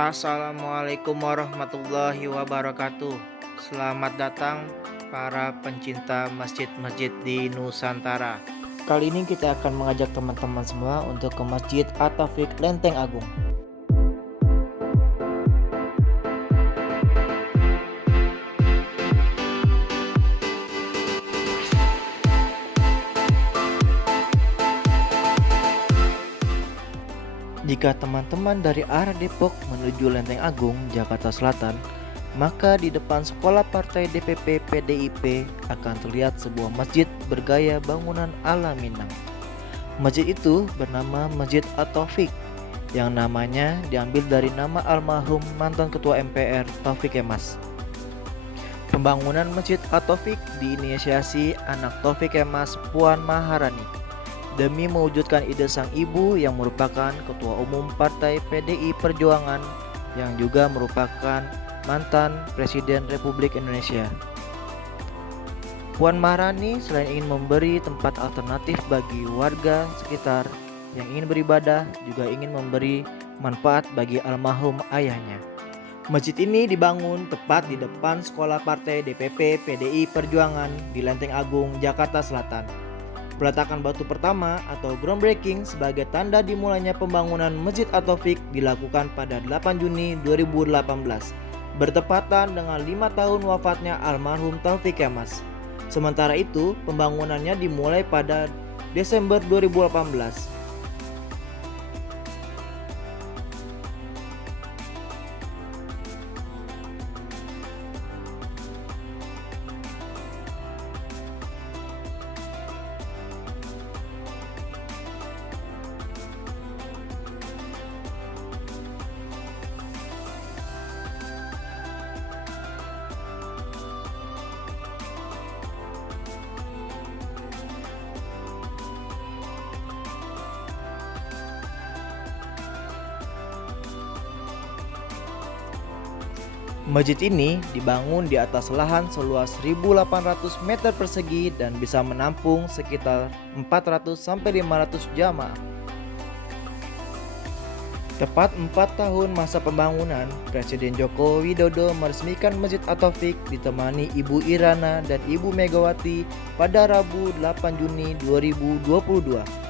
Assalamualaikum warahmatullahi wabarakatuh. Selamat datang para pencinta masjid-masjid di Nusantara. Kali ini kita akan mengajak teman-teman semua untuk ke Masjid At-Taufik Lenteng Agung. Jika teman-teman dari arah Depok menuju Lenteng Agung, Jakarta Selatan, maka di depan Sekolah Partai DPP PDIP akan terlihat sebuah masjid bergaya bangunan ala Minang. Masjid itu bernama Masjid At-Taufik, yang namanya diambil dari nama almarhum mantan Ketua MPR Taufik Kemas. Pembangunan Masjid At-Taufik diinisiasi anak Taufik Kemas, Puan Maharani, demi mewujudkan ide sang ibu yang merupakan Ketua Umum Partai PDI Perjuangan yang juga merupakan mantan Presiden Republik Indonesia. Puan Maharani selain ingin memberi tempat alternatif bagi warga sekitar yang ingin beribadah, juga ingin memberi manfaat bagi almarhum ayahnya. Masjid ini dibangun tepat di depan Sekolah Partai DPP PDI Perjuangan di Lenteng Agung, Jakarta Selatan. Peletakan batu pertama atau groundbreaking sebagai tanda dimulainya pembangunan Masjid At-Taufik dilakukan pada 8 Juni 2018, bertepatan dengan 5 tahun wafatnya almarhum Taufik Kemas. Sementara itu, pembangunannya dimulai pada Desember 2018. Masjid ini dibangun di atas lahan seluas 1.800 meter persegi dan bisa menampung sekitar 400-500 jamaah. Tepat 4 tahun masa pembangunan, Presiden Joko Widodo meresmikan Masjid At-Taufik ditemani Ibu Irana dan Ibu Megawati pada Rabu 8 Juni 2022.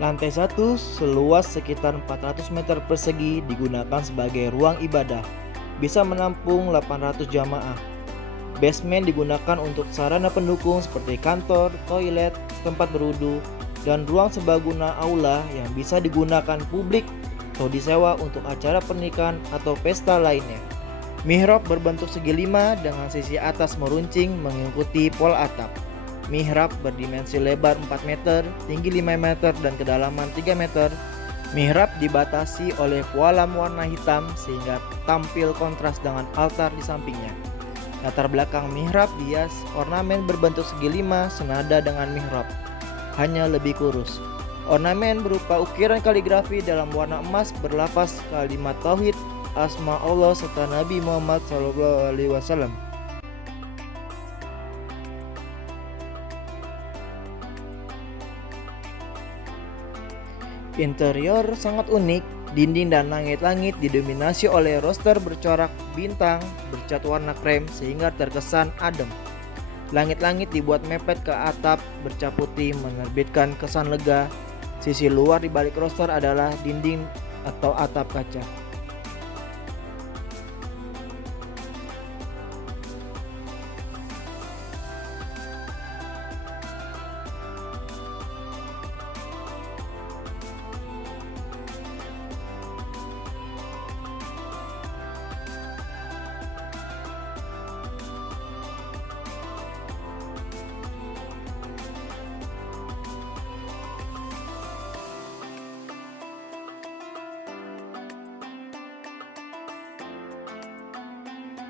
Lantai 1 seluas sekitar 400 meter persegi digunakan sebagai ruang ibadah, bisa menampung 800 jamaah. Basement digunakan untuk sarana pendukung seperti kantor, toilet, tempat berwudu, dan ruang serbaguna aula yang bisa digunakan publik atau disewa untuk acara pernikahan atau pesta lainnya. Mihrab berbentuk segi 5 dengan sisi atas meruncing mengikuti pola atap. Mihrab berdimensi lebar 4 meter, tinggi 5 meter, dan kedalaman 3 meter. Mihrab dibatasi oleh kualam warna hitam sehingga tampil kontras dengan altar di sampingnya. Latar belakang mihrab dihias ornamen berbentuk segi 5 senada dengan mihrab, hanya lebih kurus. Ornamen berupa ukiran kaligrafi dalam warna emas berlafaz kalimat tauhid, asma Allah serta Nabi Muhammad SAW. Interior sangat unik, dinding dan langit-langit didominasi oleh roster bercorak bintang bercat warna krem sehingga terkesan adem. Langit-langit dibuat mepet ke atap bercat putih menerbitkan kesan lega. Sisi luar di balik roster adalah dinding atau atap kaca.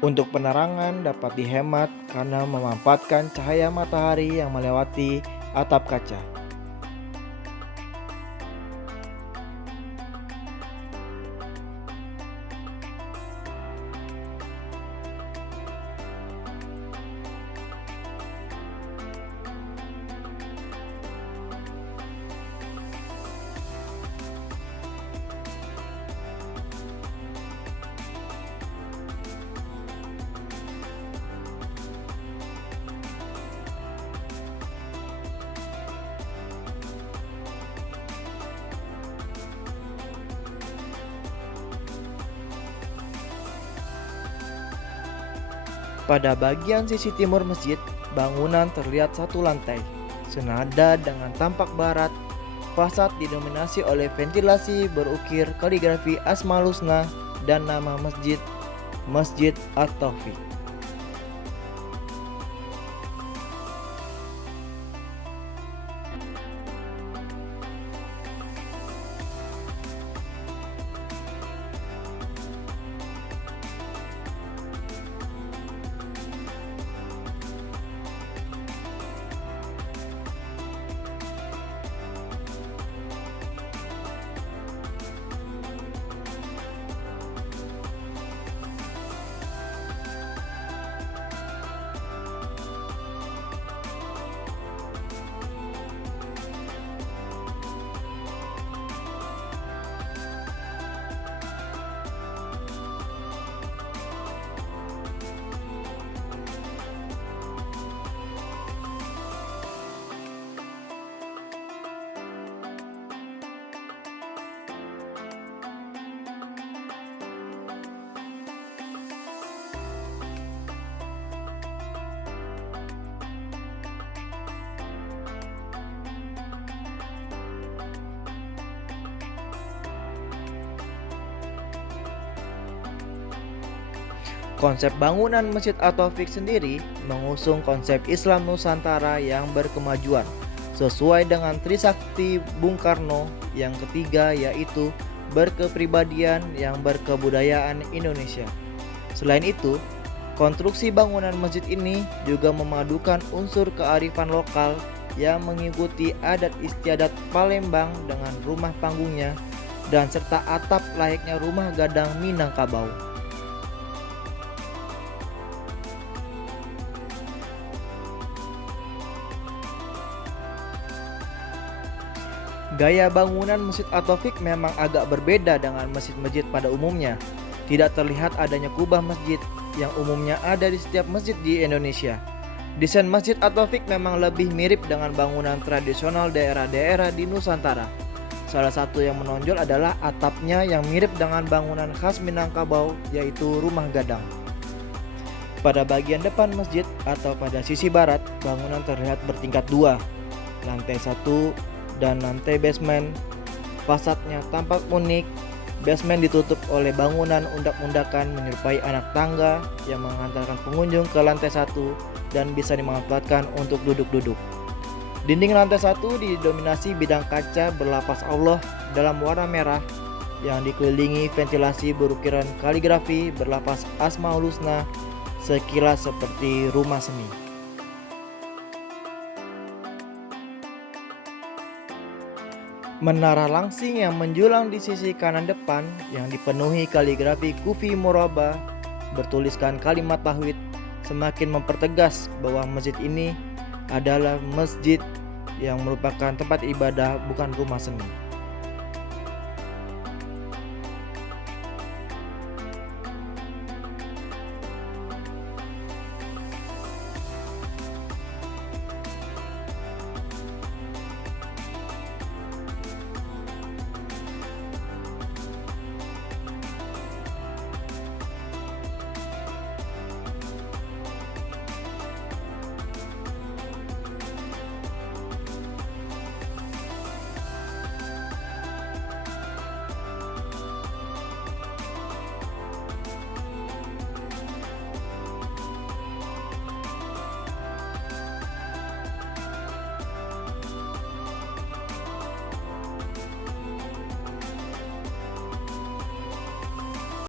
Untuk penerangan dapat dihemat karena memanfaatkan cahaya matahari yang melewati atap kaca. Pada bagian sisi timur masjid, bangunan terlihat satu lantai. Senada dengan tampak barat, fasad didominasi oleh ventilasi berukir kaligrafi Asmaul Husna dan nama masjid, Masjid At-Taufik. Konsep bangunan Masjid At-Taufik sendiri mengusung konsep Islam Nusantara yang berkemajuan sesuai dengan Trisakti Bung Karno yang ketiga, yaitu berkepribadian yang berkebudayaan Indonesia. Selain itu, konstruksi bangunan masjid ini juga memadukan unsur kearifan lokal yang mengikuti adat istiadat Palembang dengan rumah panggungnya dan serta atap layaknya rumah gadang Minangkabau. Gaya bangunan Masjid At-Taufik memang agak berbeda dengan masjid-masjid pada umumnya. Tidak terlihat adanya kubah masjid yang umumnya ada di setiap masjid di Indonesia. Desain Masjid At-Taufik memang lebih mirip dengan bangunan tradisional daerah-daerah di Nusantara. Salah satu yang menonjol adalah atapnya yang mirip dengan bangunan khas Minangkabau, yaitu rumah gadang. Pada bagian depan masjid atau pada sisi barat, bangunan terlihat bertingkat dua, lantai 1 dan lantai basement. Fasadnya tampak unik. Basement ditutup oleh bangunan undak-undakan menyerupai anak tangga yang mengantarkan pengunjung ke lantai 1 dan bisa dimanfaatkan untuk duduk-duduk. Dinding lantai 1 didominasi bidang kaca berlapas Allah dalam warna merah yang dikelilingi ventilasi berukiran kaligrafi berlapas Asmaul Husna, sekilas seperti rumah seni. Menara langsing yang menjulang di sisi kanan depan yang dipenuhi kaligrafi Kufi Murabba bertuliskan kalimat tauhid semakin mempertegas bahwa masjid ini adalah masjid yang merupakan tempat ibadah, bukan rumah seni.